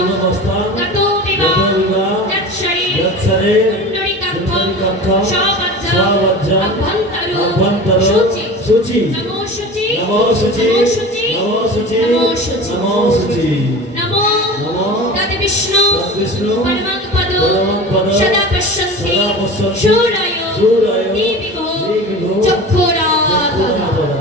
ततो विवा यत्शरे कुंडलिकार्थं स्ववज्र अभ्यंतरो शुचि नमो शुचि नमो शुचि नमो शुचि नमो शुचि नमो शुचि नमो तद विष्णु परमं पदो सदा पश्यन्ति शूरायो दीपिको चक्षुराधरा।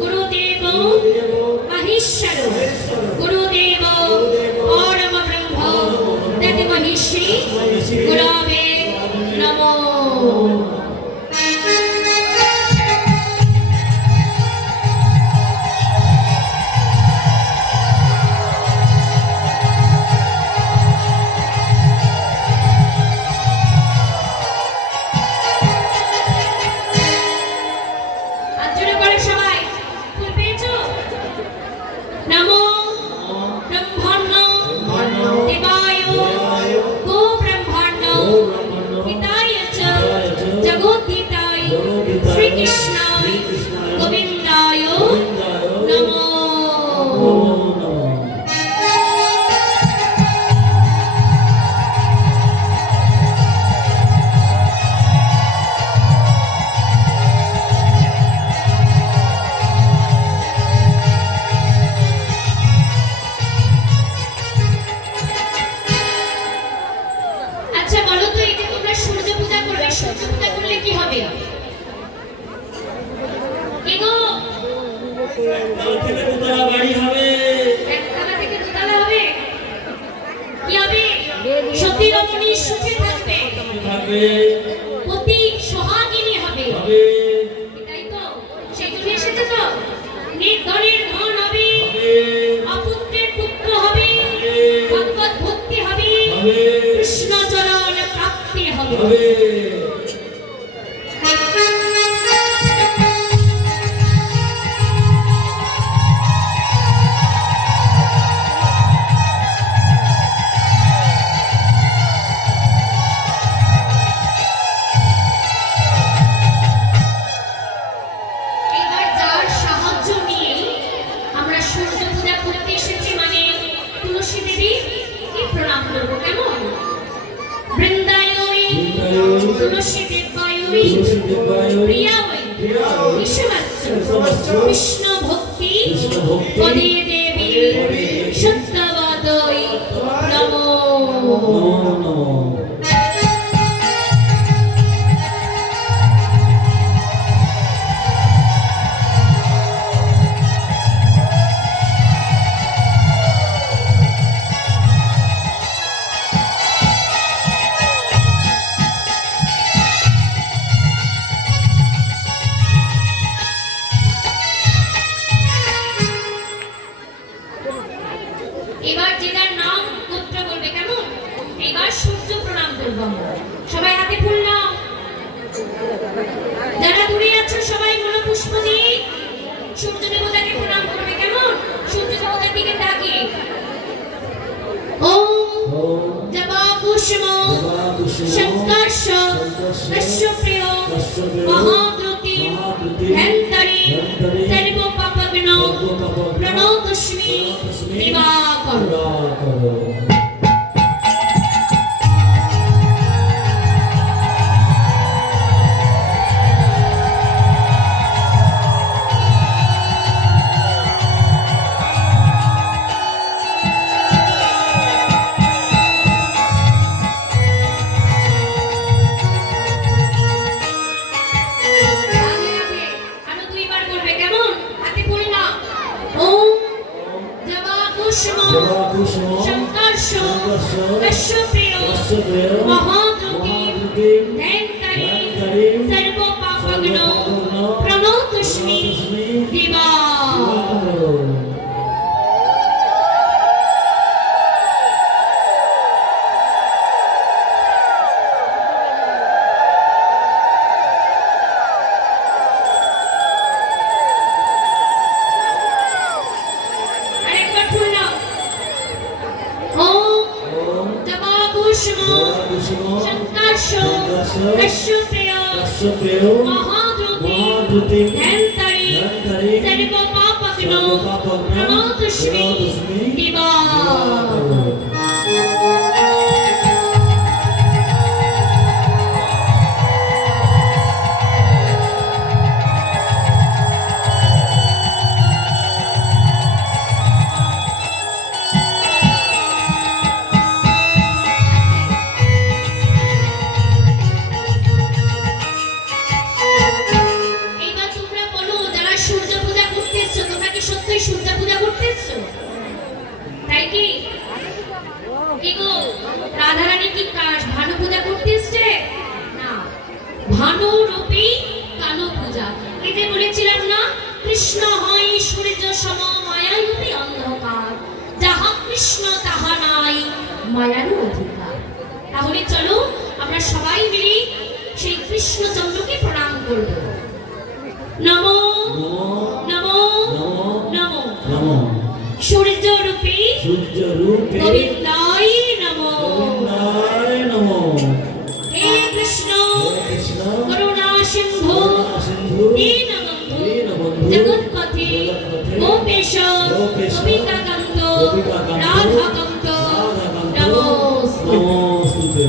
गुरुदेव महेश्वर गुरुदेव परम ब्रह्म तस्मै श्री गुरवे नमो। विष्णु भक्ति पदे देवी शुद्धवादई नमो। কশ্যপেয় মহাদ্রুতি ধ্যানতারি সর্বপাপগ্নো প্রণতস্মি দিবা। রাধারানী কি ভানু পূজা করতে এসছে না, ভানু রূপী কানু পূজা। এই যে বলেছিলাম না, কৃষ্ণ হয় সূর্য সম মায়ারূপী অন্ধকার, যাহা কৃষ্ণ তাহা নাই মায়ার অধিকার। তাহলে চলো আমরা সবাই মিলে সেই কৃষ্ণচন্দ্রকে প্রণাম করব। নমো নমো নমো নমো সূর্যরূপী গোবিন্দায় নমো। হে কৃষ্ণ করুণা সিন্ধু দীনবন্ধু জগৎপতি গোপেশ গোপিকাকান্ত রাধাকান্ত নমোস্তুতে।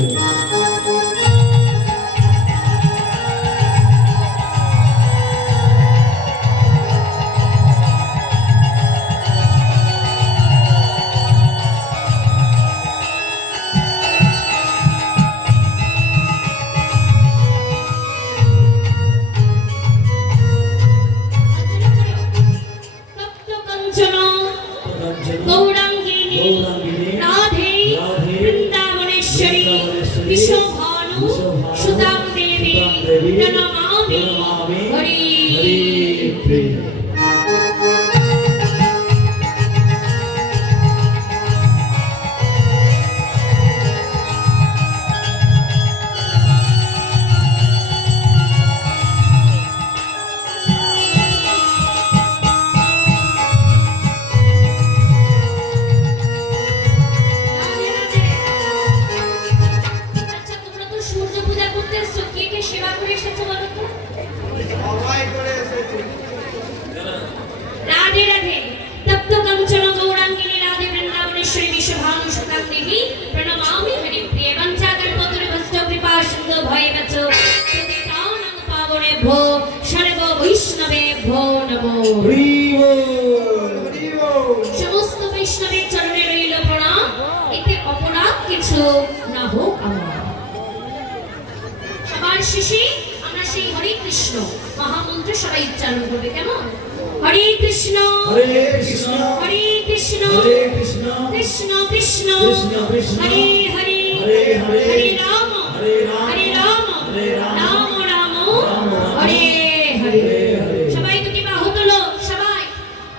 সমস্ত বৈষ্ণবের চরণে রইল প্রণাম, এতে অপরাধ কিছু না হোক আমার। সবার শেষে আমরা সেই হরে কৃষ্ণ মহামন্ত্র সবাই উচ্চারণ করবে, কেমন? হরে কৃষ্ণ হরে কৃষ্ণ হরে কৃষ্ণ কৃষ্ণ কৃষ্ণ হরে হরে হরে রাম হরে রাম রাম রাম হরে হরে। সবাই দুটি বাহু তোলো, সবাই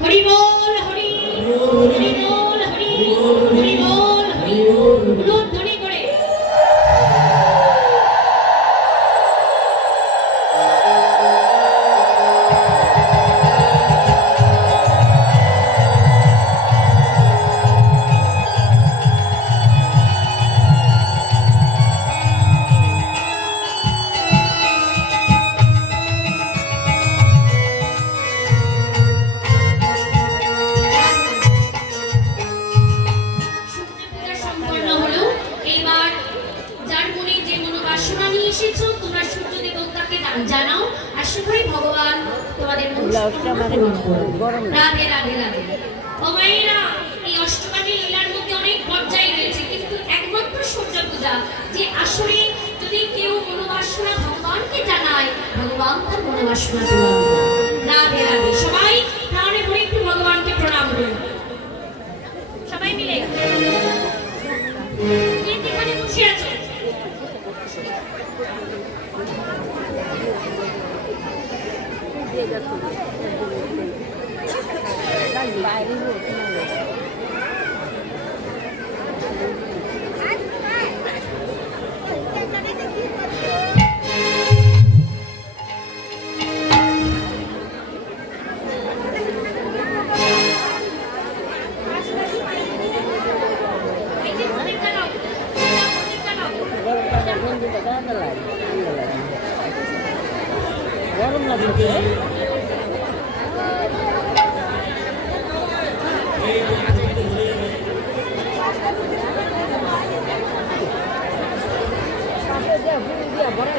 হরি বল হরি হরি বল হরি হরি বল হরি বল ধ্বনি করে। জানাও, আশা করি ভগবান তোমাদের রাধে রাধে রাধে। ও ভাইরা, এই অষ্টকালী লীলার মধ্যে অনেক পর্যায় রয়েছে, কিন্তু একমাত্র সূর্য পূজা যে আসলে যদি কেউ মনোবাসনা ভগবানকে জানায়, ভগবান তার মনোবাসনা পূরণ করে। রাধে রাধে। সবাই প্রাণে ভরে একটু ভগবানকে প্রণাম করুন, সবাই মিলে। যেখানে বসে আছো গরম লাগছে ভরা